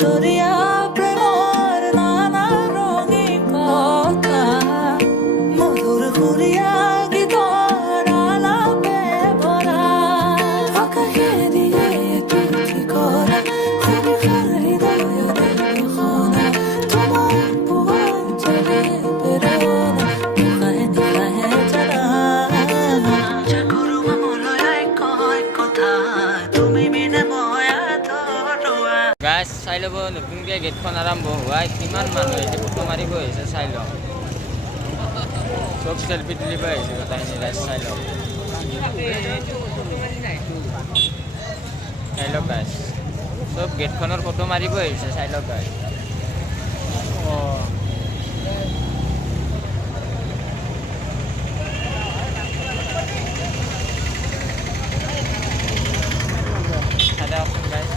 দরিয়া প্রেমর নানা রঙি কথা মধুর ঘুরিয়া গীতর আলাপে ভরা আকাশে দিয়ে চিঠি করা খুব হৃদয় দেখনা তোমার বুয়ার চলে বেরোনা নিখায় নিখায় জানা চাকুরু মামলয় কয় কথা তুমি বিনে ময়া ধৰুৱা গাছ চাই ল'ব নতুনকৈ গেটখন আৰম্ভ হোৱাই কিমান মানুহ আহিছে ফটো মাৰিব আহিছে চাই লওক চব চেলফি তুলিব আহিছে গোটেইখিনি গাছ চাই লওক গাছ চব গেটখনৰ ফটো মাৰিব আহিছে চাই লওক গাছ চাই লওকচোন গাছ